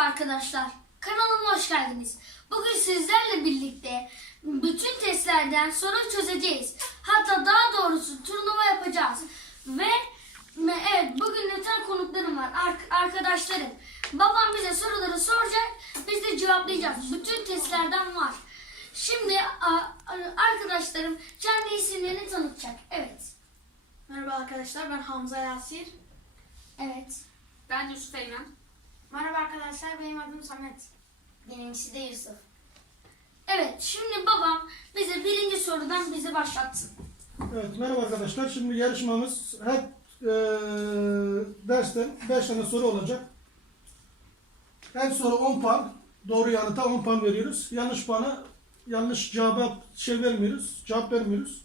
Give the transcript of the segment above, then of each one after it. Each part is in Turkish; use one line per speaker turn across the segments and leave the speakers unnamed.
arkadaşlar. Kanalıma hoş geldiniz. Bugün sizlerle birlikte bütün testlerden soru çözeceğiz. Hatta daha doğrusu turnuva yapacağız. Ve ve evet bugün öten konuklarım var. Ar- arkadaşlarım. Babam bize soruları soracak. Biz de cevaplayacağız. Bütün testlerden var. Şimdi arkadaşlarım kendi isimlerini tanıtacak. Evet.
Merhaba arkadaşlar ben Hamza Yasir.
Evet.
Ben Yusuf Eymen.
Merhaba arkadaşlar benim adım Samet.
Benimkisi de Yusuf. Evet, şimdi babam bize birinci sorudan bizi başlatsın.
Evet merhaba arkadaşlar. Şimdi yarışmamız hep eee dersten 5 tane soru olacak. Her soru 10 puan. Doğru yanıta 10 puan veriyoruz. Yanlış puana yanlış cevaba şey vermiyoruz. Cevap vermiyoruz.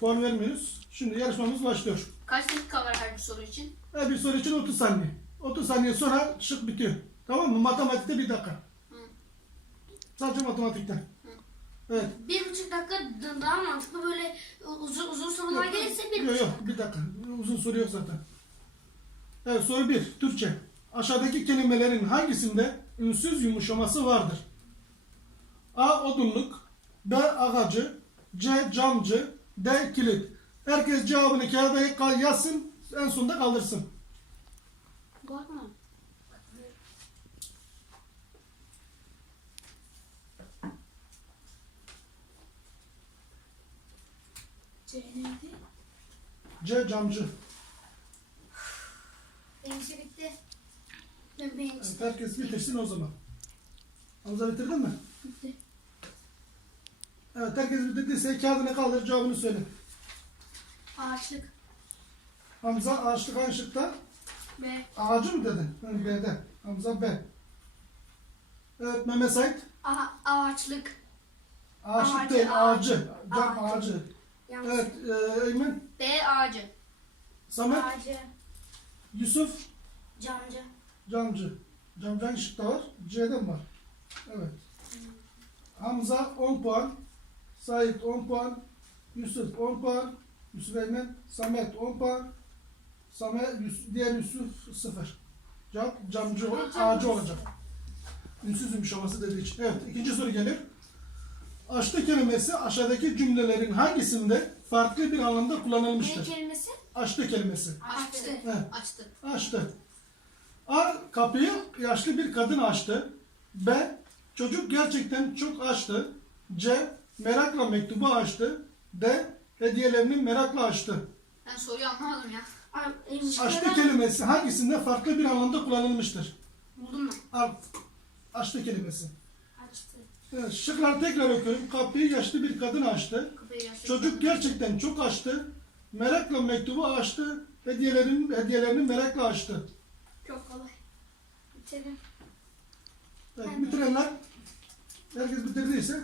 Puan vermiyoruz. Şimdi yarışmamız başlıyor.
Kaç dakika var her bir soru için?
Her bir soru için 30 saniye. 30 saniye sonra şık bitiyor. Tamam mı? Matematikte bir dakika.
Hı.
Sadece matematikten. Evet.
Bir buçuk dakika daha mantıklı böyle uzun uzun sorular gelirse bir
Yok
buçuk.
yok bir dakika. Uzun soru yok zaten. Evet soru 1. Türkçe. Aşağıdaki kelimelerin hangisinde ünsüz yumuşaması vardır? A. Odunluk B. Ağacı C. Camcı D. Kilit. Herkes cevabını kağıda yazsın. En sonunda kaldırsın.
Bakma.
C neydi?
C. Camcı.
Benimki bitti. Ben benimki
Evet, herkes bitirsin o zaman. Hamza bitirdin mi?
bitti.
Evet herkes bitirdiyse kağıdını kaldır cevabını söyle.
Ağaçlık.
Hamza ağaçlık hangi şıkta?
B.
Ağacı mı dedin? Ben B'de. Hamza B. Evet Mehmet Sait.
A- ağaçlık.
Ağaçlık
Ağacı,
değil,
ağacı.
ağacı. Cam
Ağacı.
ağacı. Evet, e, Eymen,
B ağacı.
Samet,
Ağacı.
Yusuf,
Camcı.
Camcı. Camcı hangi şıkta var? C'de mi var? Evet. Hamza 10 puan, Sait 10 puan, Yusuf 10 puan, Yusuf Eymen, Samet 10 puan, Samet, Yus- diğer Yusuf 0. Cevap camcı, ol- ağacı olacak. Ünsüz yumuşaması dediği için. Evet, ikinci soru gelir. Açtı kelimesi aşağıdaki cümlelerin hangisinde farklı bir anlamda
Ne
kullanılmıştır?
kelimesi?
Açtı kelimesi.
Açtı.
Evet.
Açtı.
Açtı. A. Kapıyı yaşlı bir kadın açtı. B. Çocuk gerçekten çok açtı. C. Merakla mektubu açtı. D. Hediyelerini merakla açtı.
Ben soruyu anlamadım ya.
Açtı kelimesi hangisinde farklı bir anlamda kullanılmıştır?
Buldun mu?
Al. Açtı kelimesi.
Açtı.
Evet, şıkları tekrar okuyorum. Kapıyı yaşlı bir kadın açtı.
Kapıyı yaşlı.
Çocuk gerçekten çok açtı. Merakla mektubu açtı. Hediyelerini, hediyelerini merakla açtı.
Çok kolay. Bitirin.
Evet, bitirenler herkes bitirdiyse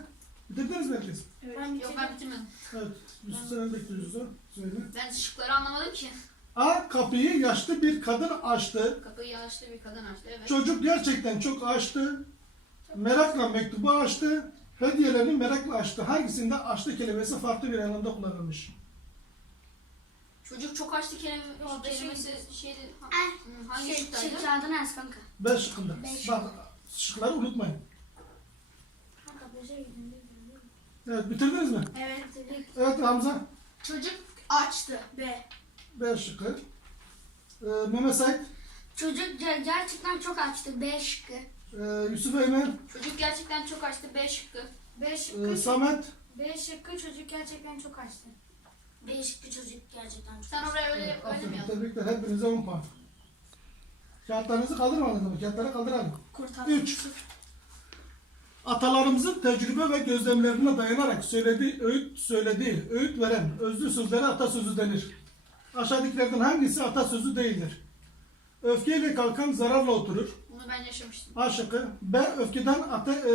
bitirdiniz mi herkes?
Ben
Yok ben bitirmedim.
Evet. Yusuf sen bekliyoruz o. Söyle.
Ben şıkları anlamadım ki.
A. Kapıyı yaşlı bir kadın açtı.
Kapıyı yaşlı bir kadın açtı. Evet.
Çocuk gerçekten çok açtı. Merakla mektubu açtı. Hediyelerini merakla açtı. Hangisinde açtı kelimesi farklı bir anlamda kullanılmış?
Çocuk çok açtı
şey-
kelimesi şeydi. Ha,
Eh,
hı, hangi
Şey,
şıktaydı?
şey kağıdını yaz kanka.
B şıkkında. Bak şıkları unutmayın. Evet bitirdiniz mi?
Evet.
Evet Hamza.
Çocuk açtı. B.
B şıkkı. Ee, Mehmet Sait.
Çocuk ger- gerçekten çok açtı. B şıkkı.
Ee, Yusuf Eymen.
Çocuk gerçekten çok açtı. B şıkkı.
B
Ee,
şıkkı.
Samet.
B şıkkı çocuk gerçekten çok açtı.
B şıkkı çocuk gerçekten çok
Sen oraya öyle, öyle mi
Aferin,
yazdın?
tebrikler. Hepinize 10 puan. Kağıtlarınızı kaldırmadınız mı? Kağıtları kaldıralım.
Kurtar.
3. Atalarımızın tecrübe ve gözlemlerine dayanarak söylediği, öğüt söylediği, öğüt veren özlü sözlere atasözü denir. Aşağıdakilerden hangisi atasözü değildir? Öfkeyle kalkan zararla oturur.
Bunu ben yaşamıştım.
A şıkkı. B öfkeden ate, e,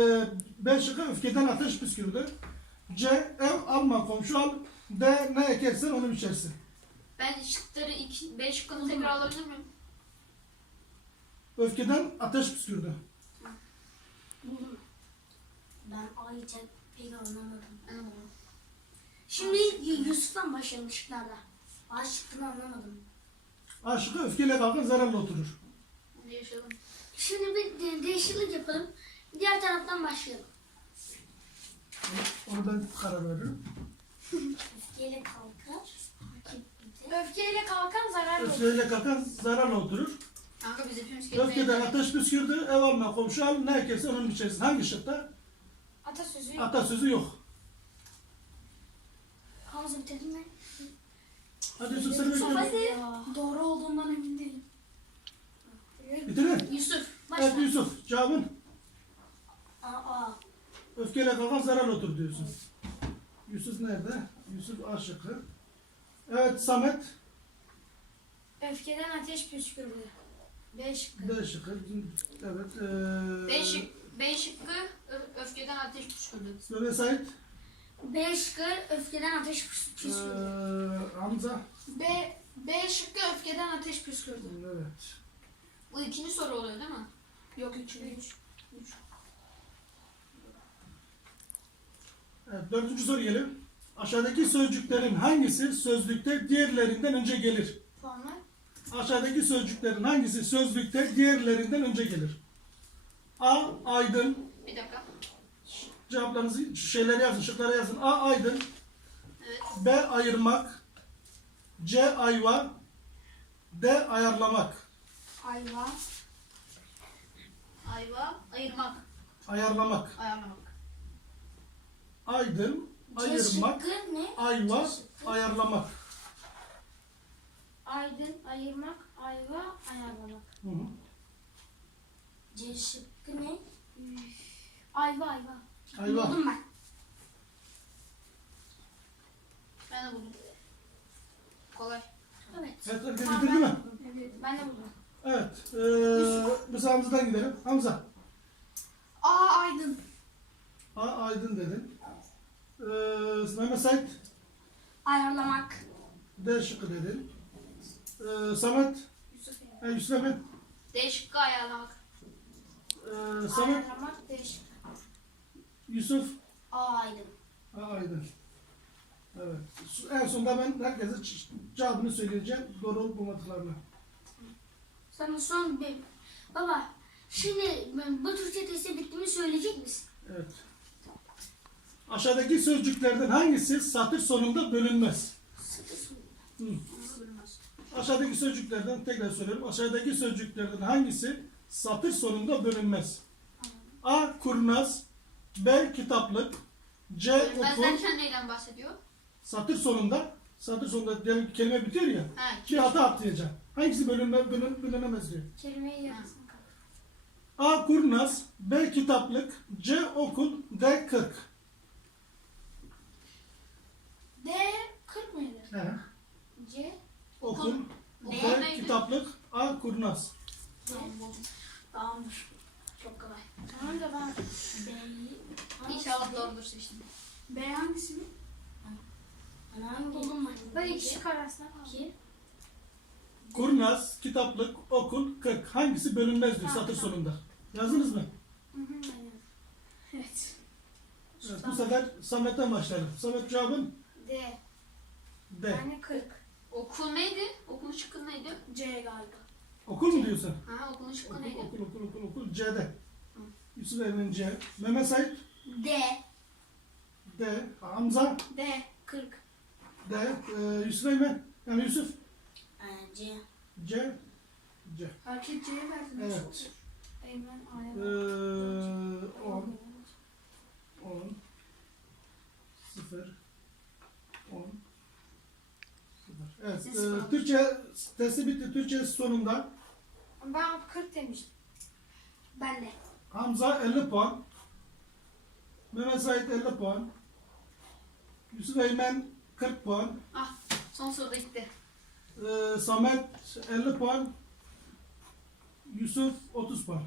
B şıkkı öfkeden ateş püskürdü. C ev alma komşu al. D ne ekersen onu biçersin.
Ben şıkları iki, B şıkkını tekrar alabilir miyim?
Öfkeden ateş püskürdü.
Ben A'yı pek- anlamadım.
Anlamadım.
Şimdi Yusuf'tan başlayalım şıklarla. A şıkkını anlamadım.
A şıkkı öfkeyle kalkan zararla oturur.
Bunu yaşadım.
Şimdi bir de- değişiklik yapalım. Diğer taraftan başlayalım.
Onu ben karar veririm.
Öfkeyle kalkar. Rakip.
Öfkeyle kalkan zararlı olur.
Öfkeyle kalkan zararla oturur.
Kanka biz hepimiz
Öfkeden ateş püskürdü, ev alma komşu al, ne ekerse onun biçersin. Hangi şıkta?
Atasözü.
Atasözü yok.
Hamza bitirdin mi?
Hadi Yusuf seni bekliyorum.
Hadi.
Doğru olduğundan emin değilim.
Bitirin.
Yusuf.
Evet
Başla.
Yusuf, cevabın
Aa.
öfkeyle kalkan zarar otur diyorsun. Yusuf nerede? Yusuf A şıkkı. Evet Samet
Öfkeden ateş püskürdü. B şıkkı.
B şıkkı. Evet. Ee,
B, şık, B şıkkı ö- öfkeden ateş püskürdü.
Söyle Sait.
Beş kır öfkeden ateş püs-
Ee,
püskürdü.
Hamza.
B, B şıkkı öfkeden ateş püskürdü.
Evet.
Bu ikinci soru oluyor değil mi?
Yok üçüncü.
Evet, dördüncü soru gelelim. Aşağıdaki sözcüklerin hangisi sözlükte diğerlerinden önce gelir?
Puanlar.
Aşağıdaki sözcüklerin hangisi sözlükte diğerlerinden önce gelir? A. Aydın.
Bir dakika.
Cevaplarınızı şeylere yazın, şıklara yazın. A. Aydın.
Evet.
B. Ayırmak. C. Ayva. D. Ayarlamak.
Ayva.
Ayva, ayırmak,
Ayarlamak.
ayarlamak.
Aydın. Ayırmak.
şıkkı ne?
Ayva.
Şıkkı.
Ayarlamak.
Aydın, ayırmak, ayva, ayarlamak.
Hı hı.
C şıkkı ne?
Ayva, ayva.
Ayva.
Buldum ben.
Ben de buldum. Kolay.
Evet.
Evet,
Tamam, ben-
mi?
Evet, ben de buldum.
Evet. Ee, biz Hamza'dan gidelim. Hamza.
A aydın.
A. Aydın dedin. Ee, Mehmet Sait.
Ayarlamak.
D şıkkı dedin. Ee, Samet.
Yusuf Emre.
Ha, Yusuf Emin.
D şıkkı ayarlamak.
Ee, Samet.
Ayarlamak, D şıkkı.
Yusuf.
A aydın.
A. Aydın. Evet. En sonunda ben herkese cevabını söyleyeceğim. Doğru olup bulmadıklarını.
Sana son bir... Baba şimdi bu Türkçe testi bitti mi söyleyecek misin?
Evet. Aşağıdaki sözcüklerden hangisi satır sonunda bölünmez?
Sıkı sonu.
Hı.
Onu bilmez.
Aşağıdaki sözcüklerden tekrar söylüyorum. Aşağıdaki sözcüklerden hangisi satır sonunda bölünmez? A. Kurnaz B. Kitaplık C. Okul
derken neyden bahsediyor?
Satır sonunda Satır sonunda diyelim ki kelime bitiyor ya
Ha,
bir hata atlayacak. Hangisi bölünme, bölün, bölünemez diyor.
Kelimeyi kapat.
A. Kurnaz B. Kitaplık C. Okul D. Kırk
D 40 mıydı?
He.
C
Okul
Okul
D. Kitaplık A. Kurnaz
Tamam buldum.
Tamamdır. Çok kolay.
Tamam da ben
B'yi...
İnşallah doğrudur seçtim.
B hangisi mi?
Ana hangi buldum ben?
Ben iki şık arasında kaldım.
Kurnaz, kitaplık, okul, kırk. Hangisi bölünmez diyor satır sonunda. Yazdınız mı?
Hı hı. Evet.
Evet, bu sefer Samet'ten başlayalım. Samet cevabın
D.
D.
Yani 40.
Okul neydi? Okulun şıkkı neydi?
C galiba.
Okul mu diyorsun?
Ha okulun şıkkı
Okul,
neydi?
Okul, okul, okul. C'de. Yusuf Emin C. Mehmet Sait
D.
D. Hamza
D 40.
D. Ee, Yusuf Emin. Yani Yusuf
Ee, C.
C. C.
Herkes C'ye verdi.
Evet.
Eymen A'ya
Ee,
verdi.
10, 10, 0, 10, 0. Evet, e. Türkçe testi bitti. Türkçe sonunda
Ben 40 demiştim.
Ben de.
Hamza 50 puan. Mehmet Sait 50 puan. Yusuf Eymen 40 puan.
Ah son soruda gitti.
Ee, Samet 50 puan. Yusuf 30 puan.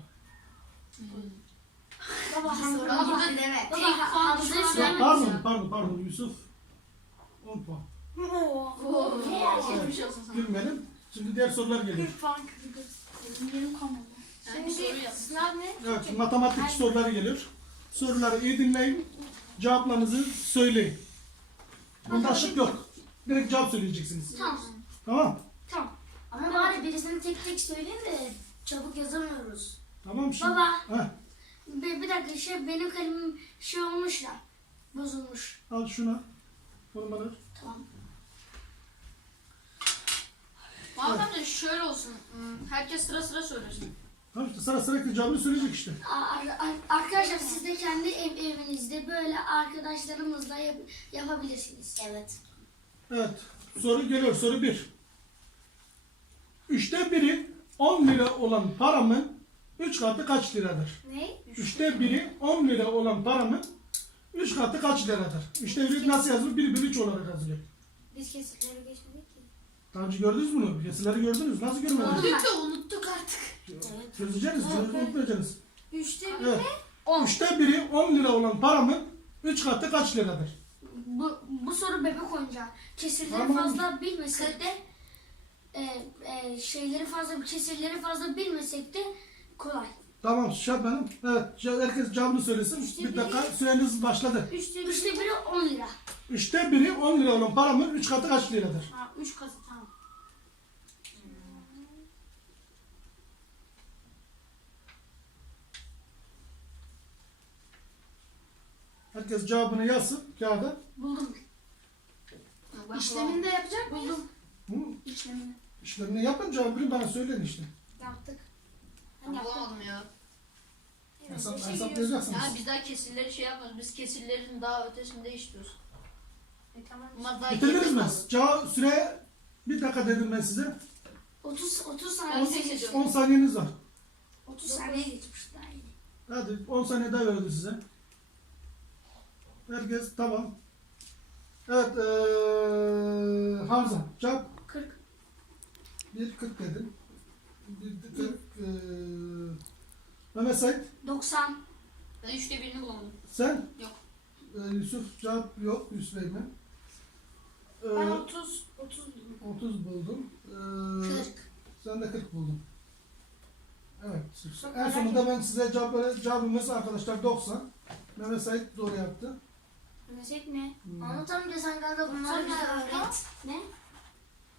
Baba.
Burada deme. Tek puan
Hamza
Ya, pardon, pardon, pardon. Yusuf 10 puan.
Oo, geçmiş olsun sana.
Gülmeyelim. Şimdi diğer sorular geliyor.
40 falan 40. Elim kanalı.
Yani
Şimdi sınav ne?
Evet, matematik soruları geliyor. Soruları iyi dinleyin. Cevaplarınızı söyleyin. Bunda şık yok. Direkt cevap söyleyeceksiniz.
Tamam.
Tamam.
Tamam. Ama bari birisini tek tek söyleyin de çabuk yazamıyoruz.
Tamam şimdi.
Baba.
Heh,
Bir, bir dakika şey benim kalemim şey olmuş da bozulmuş.
al şuna. Formalar.
Tamam.
Mahmut amca şöyle olsun. hmm, Herkes sıra sıra söylesin.
Tamam işte sıra sıra cevabını söyleyecek işte.
Ar- ar- arkadaşlar siz de kendi ev, evinizde böyle arkadaşlarımızla yap- yapabilirsiniz. Evet.
Evet. Soru geliyor. Soru 1. Üçte biri 10 lira olan paramın 3 katı kaç liradır?
Ne?
Üçte biri 10 lira olan paramın 3 katı kaç liradır? Üçte biri nasıl yazılır? 1 bölü 3 olarak yazılıyor.
Biz kesitleri ki.
Daha önce gördünüz mü bunu? Resimleri gördünüz. Nasıl görmediniz?
Gördük de unuttuk artık.
Çözeceğiniz, unutmayacaksınız.
Üçte
Evet. Üçte biri 10 lira olan paramın 3 katı kaç liradır?
Bu, bu soru bebek oyuncağı. Kesirleri
Tamam.
fazla bilmesek de e, e, şeyleri fazla kesirleri fazla bilmesek de kolay.
Tamam Şahap Hanım. Evet, ce- herkes cevabını söylesin. Bir dakika, süreniz başladı.
Üçte
Üçte biri 10 lira.
Üçte biri 10 lira olan paramın 3 katı kaç liradır?
Ha, üç katı tamam.
Herkes cevabını yazsın kağıda.
Buldum.
Ben
İşlemini de yapacak mıyız?
Buldum.
Hı?
İşlemini.
İşlemini yapın cevabı bilin bana söyleyin işte.
Yaptık.
Ben bulamadım ya.
Hesap,
beşe
hesaplayacaksınız.
Ya biz daha kesirleri şey yapmıyoruz. Biz kesirlerin daha ötesinde işliyoruz.
E, tamam.
Bunlar daha
Bitirdiniz mi? Cevap süre bir dakika dedim ben size.
30 30 saniye
18
geçmiş.
ediyor.
10 saniyeniz var.
30 saniye geçmiş daha iyi.
Hadi 10 saniye daha verildi size. Herkes tamam. Evet ee, Hamza cevap
40
1 40 dedim. 1 40 ee, Mehmet Sait
90
Ben üçte birini bulamadım.
sen
Yok.
Ee, Yusuf cevap yok Yusuf Bey'den. Ee,
Ben 30 30 buldum.
30 buldum. Ee,
40
Sen de 40 buldun. Evet. En sonunda ben size cevap cevabımız arkadaşlar 90. Mehmet Sait doğru yaptı.
Mesut ne?
Hmm.
Anlatamayınca sen kanka bunları bize
öğret.
Ne?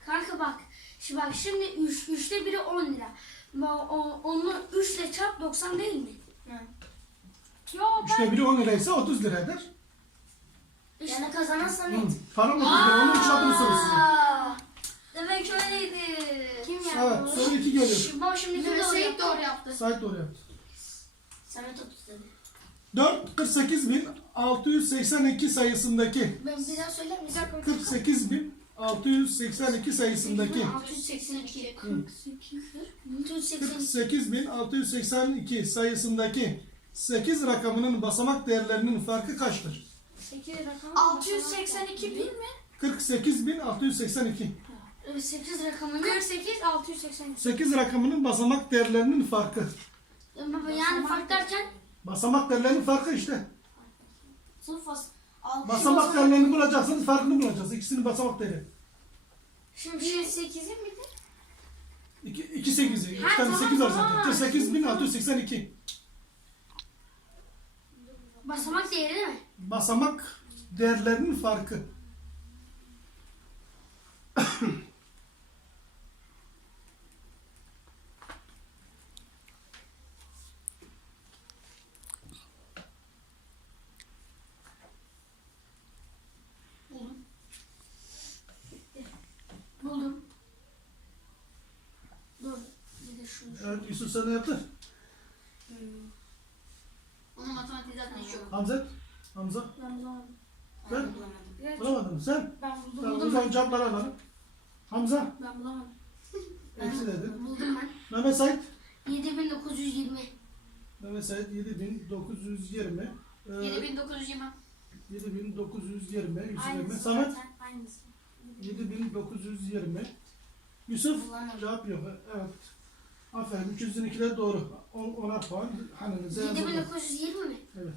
Kanka bak. Şimdi bak şimdi 3 üçte biri 10 lira. O- Onu 3 ile çarp 90 değil mi?
Yo ben
Üçte biri 10 liraysa 30 liradır.
Yani kazanırsan
Hı. Param 30 lira. Onun için adını soru size.
Aa,
Demek öyleydi.
kim
Evet.
yaptı?
Soru 2 geliyor.
Şimdi şimdi yaptı?
doğru yaptı.
Sait doğru yaptı.
Samet 30 dedi.
448.682 sayısındaki
Ben bir daha söyler misin?
48.682 sayısındaki
682.
182.
48.682 sayısındaki 8 rakamının basamak değerlerinin farkı kaçtır?
8 rakam.
682 bin mi?
48.682
8 rakamını.
48 682.
8 rakamının basamak değerlerinin farkı.
Baba yani fark derken
Basamak değerlerinin farkı işte.
Sınıf as.
Basamak değerlerini bulacaksınız, farkını bulacaksınız. İkisinin basamak değeri.
şimdi şey
8'i miydi?
2, 2 8'i. 2
Ha,
tane
tamam,
8 var
tamam.
zaten. 48.682.
basamak değeri değil mi?
Basamak değerlerinin farkı.
Buldum.
Buldum. Dur. Bir de şunu.
Evet, Yusuf sen ne yaptın?
Onun matematiği zaten hiç yok.
Hamza? Hamza?
Ben bulamadım.
Ben?
Evet,
Bulamadın mı? Sen?
Ben buldum.
Tamam, o
buldum.
zaman cevapları alalım. Hamza?
Ben bulamadım.
Eksi dedi.
Buldum ben.
Mehmet Sait?
7920.
Mehmet Sait 7920. Ee,
7920.
7920. Yusuf Emre.
Aynısı
Samet?
zaten. Aynısı.
7920. Yusuf?
Kullanırım.
Cevap yok. Evet. Aferin. 302'ler doğru. 10 puan. Yazılır.
7920 mi?
Evet.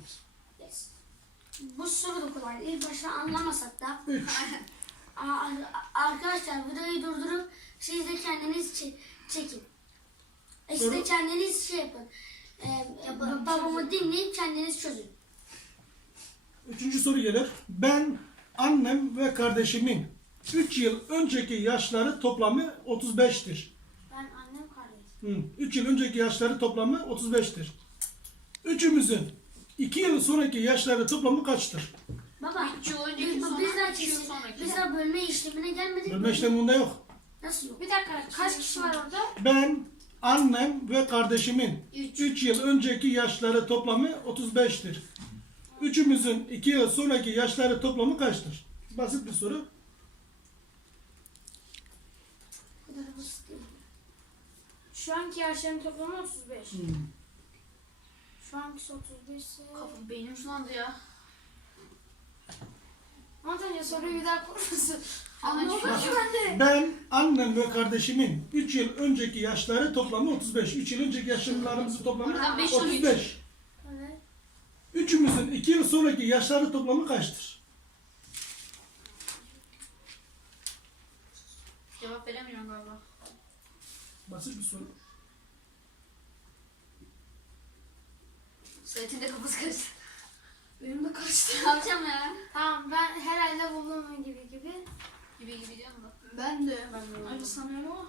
Yes. Bu soru da kolay. İlk başta anlamasak da
3.
Aa, ar- arkadaşlar videoyu durdurup siz de kendiniz çe- çekin. Siz de kendiniz şey yapın. Ee, ba- babamı dinleyip kendiniz çözün.
Üçüncü soru gelir. Ben, annem ve kardeşimin 3 yıl önceki yaşları toplamı 35'tir.
Ben annem kardeş.
3 yıl önceki yaşları toplamı 35'tir. Üçümüzün 2 yıl sonraki yaşları toplamı kaçtır?
Baba.
3 yıl önceki
Biz,
sonra,
biz daha
2 yıl
kesin.
sonraki.
Biz daha bölme işlemine gelmedik.
Bölme
mi?
işlemi bunda yok.
Nasıl yok?
Bir dakika kaç kişi var orada?
Ben, annem ve kardeşimin
Üç.
3 yıl önceki yaşları toplamı 35'tir. Üçümüzün 2 yıl sonraki yaşları toplamı kaçtır? Basit bir soru.
Bu kadar basit değil.
Şu anki yaşların toplamı 35.
Hmm.
Şu ankisi 35 ise...
Kafam beynim sulandı ya.
Antalya soruyu bir daha kur musun?
Anlaşılıyor.
Anlamadım ben de.
Ben, annem ve kardeşimin 3 yıl önceki yaşları toplamı 35. 3 yıl önceki yaşlarımızın toplamı
Buradan beş yıl
35.
Evet.
Üçümüzün 2 yıl sonraki yaşları toplamı kaçtır?
Cevap veremiyorum galiba.
Basit bir soru.
Sait'in de kafası karıştı.
Benim de kaçtı.
Ne yapacağım ya?
Tamam ben herhalde buldum gibi gibi.
Gibi gibi diyorum da.
Ben de. Ben de Öyle sanıyorum ama.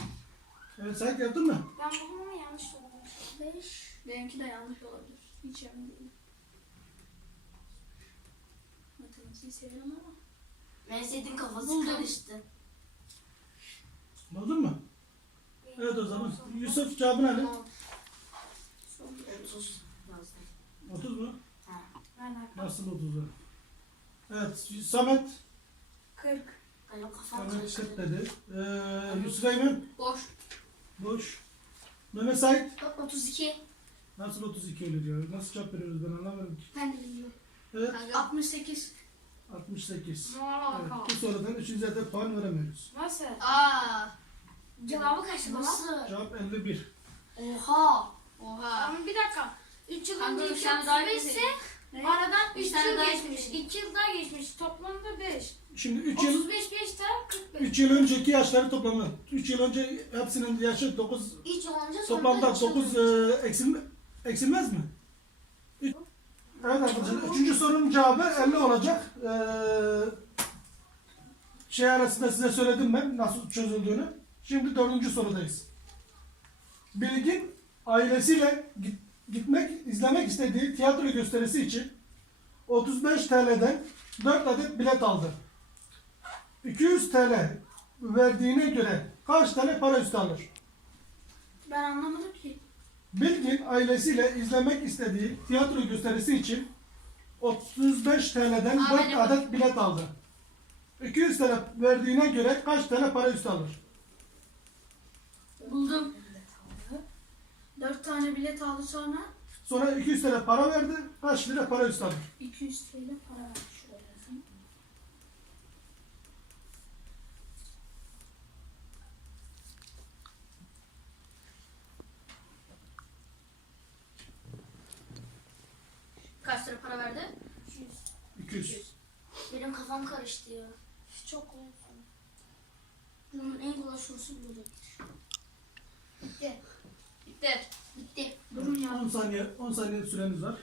Evet Sait yaptın mı?
Ben buldum ama yanlış olmuş. 5.
Benimki de yanlış olabilir. Hiç emin değilim. Matematiği seviyorum ama.
Mesut'un kafası
Buldum.
karıştı.
Buldun mu? Evet o zaman. Yusuf cevabını alın.
30 yazdım.
30 mu?
Aynen.
Nasıl 30'u? Evet Samet.
40.
Benim kafam
Samet
karıştı.
40 dedi. Ee, Yusuf Eymen.
Boş.
Boş. Mehmet Sait.
32.
Nasıl 32 olur ya? Nasıl cevap veriyoruz ben anlamadım ki.
Ben de biliyorum.
Evet.
Kanka.
68.
68.
Ne alaka?
Evet, bu sorudan üçüncüye de puan veremiyoruz.
Nasıl?
Aa.
Cevabı kaçtı baba?
Nasıl?
Cevap 51.
Oha.
Oha.
Ama bir dakika. 3 yıl
Kanka
önce
bir
2
tane daha
35 ise aradan
Üç
3
tane
yıl
daha
geçmiş.
geçelim.
2 yıl daha geçmiş. Toplamda 5.
Şimdi 3 yıl
35 5 daha 45.
3 yıl önceki yaşları toplamı. 3 yıl önce hepsinin yaşı 9
Hiç olunca
toplamda 9 e, eksilme, eksilmez mi? Üç- Evet arkadaşlar. Üçüncü sorunun cevabı 50 olacak. Ee, şey arasında size söyledim ben nasıl çözüldüğünü. Şimdi dördüncü sorudayız. Bilgin ailesiyle git- izlemek istediği tiyatro gösterisi için 35 TL'den 4 adet bilet aldı. 200 TL verdiğine göre kaç TL para üstü alır?
Ben anlamadım ki.
Bilgin ailesiyle izlemek istediği tiyatro gösterisi için 35 TL'den
Aa,
4
ben
adet bilet aldı. 200 TL verdiğine göre kaç TL para üstü alır?
Buldum.
4 tane bilet aldı sonra
Sonra 200 TL para verdi, kaç lira para üstü alır?
200 TL para verdi yazayım.
Kaç lira para verdi?
200.
200.
Benim kafam karıştı ya.
Çok olsun.
Bunun en kolay sorusu bu olabilir.
Bitti.
Bitti.
Bitti.
Durun ya.
10 saniye 10 saniye süremiz var.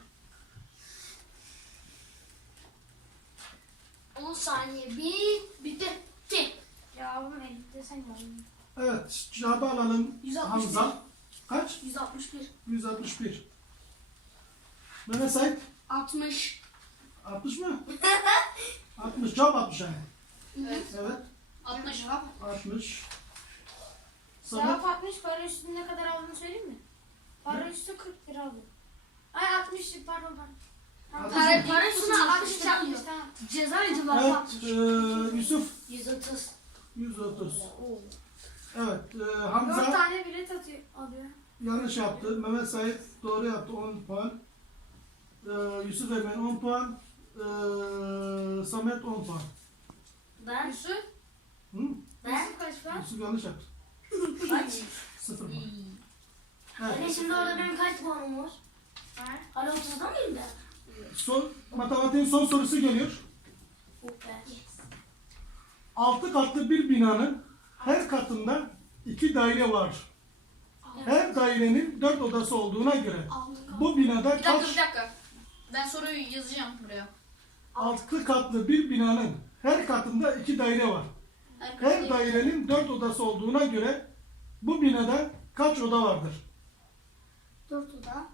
10 saniye. Bir. Bitti. Bitti.
Cevabım elitte sen yazdın.
Evet, cevabı alalım
161.
Hamza. Kaç?
161.
161. Mehmet Sait
60.
60 mı? 60 cevap 60 yani.
Evet.
Evet.
60.
60. Samet
Cevap 60 para üstü ne kadar aldığını söyleyeyim mi? Para üstü 40 lira aldı. Ay 60 pardon pardon. Tamam.
Para, para üstüne 60
60
yapıyor.
60 tamam.
Ceza cevabı
Evet,
60.
e, Yusuf
130.
130.
Oo.
Evet, e,
4
Hamza
tane bilet atıyor, alıyor.
yanlış yaptı. Mehmet Sait doğru yaptı 10 puan. E, Yusuf Emen 10 puan. E, Samet 10 puan.
Ben.
Yusuf?
Hı?
Ben.
Yusuf kaç var?
Yusuf yanlış yaptı.
Kaç?
0 puan.
Anne şimdi orada benim kaç puanım var? Hala 30'da mıyım ben?
Son, matematiğin son sorusu geliyor.
Oh be.
6 katlı bir binanın her katında iki daire var. Her dairenin 4 odası olduğuna göre bu binada
Bir dakika
kaç
bir dakika. Ben soruyu yazacağım buraya.
altı katlı bir binanın her katında iki daire var. Her
Herkes
dairenin 4 odası olduğuna göre bu binada kaç oda vardır?
Dört oda.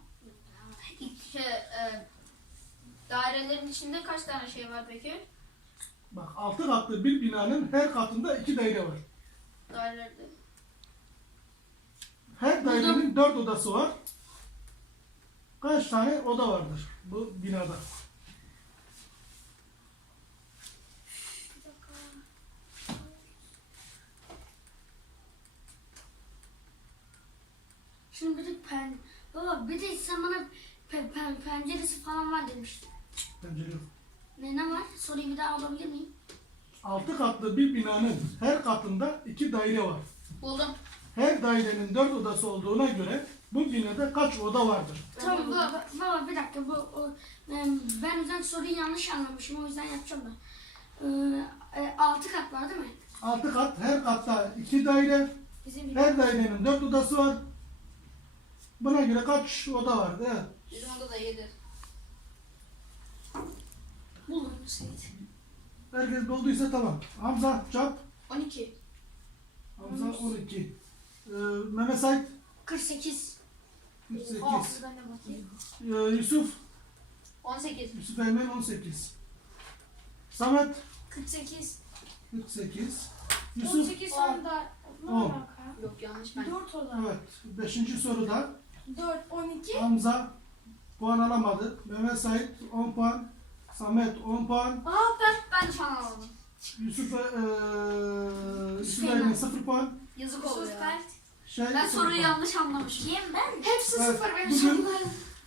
Şey, e, dairelerin içinde kaç tane şey var peki?
Bak altı katlı bir binanın her katında iki daire var.
Dairelerde.
Her dairenin dört odası var. Kaç tane oda vardır bu binada?
Şimdi bir de pen... Baba bir de sen bana pe, pen, penceresi falan var demiştin.
Pencere yok.
Ne, ne var? Soruyu bir daha alabilir miyim?
Altı katlı bir binanın her katında iki daire var.
Buldum.
Her dairenin dört odası olduğuna göre bu binada kaç oda vardır?
Tamam baba, baba bir dakika bu o, ben, ben o yüzden soruyu yanlış anlamışım o yüzden yapacağım da. Ee, e, altı kat var değil mi?
Altı kat, her katta iki daire,
Bizim
her dairenin dört odası var. Buna göre kaç oda vardı? Evet.
Bizim odada 7.
Buldum Seyit.
Herkes bulduysa tamam. Hamza, Çap,
12.
Hamza 12. Ee, Mehmet Sait
48.
48.
Aa, ben de bakayım.
Ee, Yusuf,
18.
Yusuf Eymen 18. Samet
48.
48. Yusuf
18 sonunda ne
On.
alaka?
Yok yanlış ben.
4 oda.
evet. Beşinci soruda
4, 12.
Hamza puan alamadı. Mehmet Sait 10 puan. Samet 10 puan.
Aa ben
Ben de falan aldım.
Yusuf, ee,
Eymen.
Eymen 0 puan.
Yazık oldu ya.
Şey,
Ben
sıfır
soruyu
puan.
yanlış anlamışım.
Kim ben?
Hepsi
Evet,
sıfır benim
bugün-.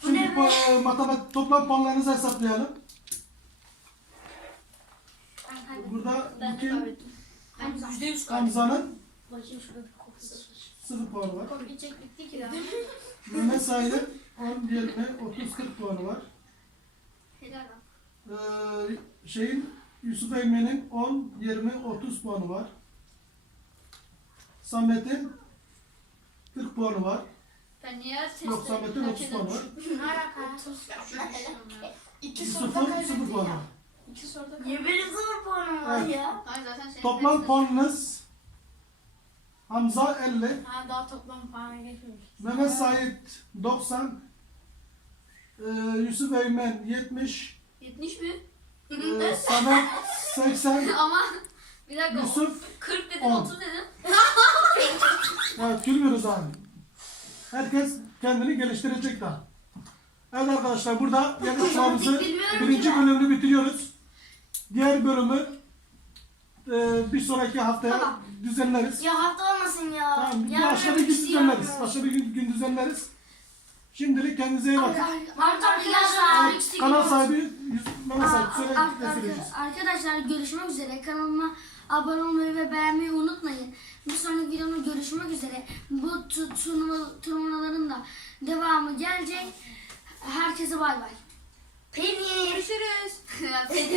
Şimdi
ne
bu, matematik toplam puanlarınızı hesaplayalım.
Ben kaybettim.
Burada
Ben de
Bükül
kaybettim. Ben
Hamza.
%100 kaybettim.
Hamza'nın
Bakayım şurada bir kopyası.
0 puanı var.
Kopyacak bitti ki daha.
Mehmet Said'in 10, 20, 30, 40 puanı var.
Helal.
Ee, şeyin Yusuf Eymen'in 10, 20, 30 puanı var. Samet'in 40 puanı var.
Ben niye
Yok Samet'in 30 puanı var.
İki soruda
Yusuf'un 0
kaybettin
puanı
ya.
var.
İki soruda
Niye benim zor puanım var
Evet.
ya?
Hayır zaten senin
Toplam
hepsi-
puanınız Hamza 50,
Ha daha toplam puana geçmemiş.
Mehmet Said 90, ee, Yusuf Eymen 70,
70 mi?
ee, Samet 80,
Ama bir dakika.
Yusuf
40 dedin,
On.
30 dedin.
Evet gülmüyoruz abi. Herkes kendini geliştirecek daha. Evet arkadaşlar burada yarışmamızı
bilmiyorum
birinci
ben.
bölümünü bitiriyoruz. Diğer bölümü e, bir sonraki haftaya
Tamam.
düzenleriz.
Ya hafta olmasın ya.
Tamam, bir başka bir gün
istiyorum.
düzenleriz. Başka bir gün, gün düzenleriz. Şimdilik kendinize iyi bakın.
Arkadaşlar,
kanal sahibi Yusuf Mehmet. Söyle?
Arkadaşlar görüşmek üzere. Kanalıma abone olmayı ve beğenmeyi unutmayın. Bir sonraki videomda görüşmek üzere. Bu tu- turnuva, turnuvaların da devamı gelecek. Herkese bay bay.
Görüşürüz.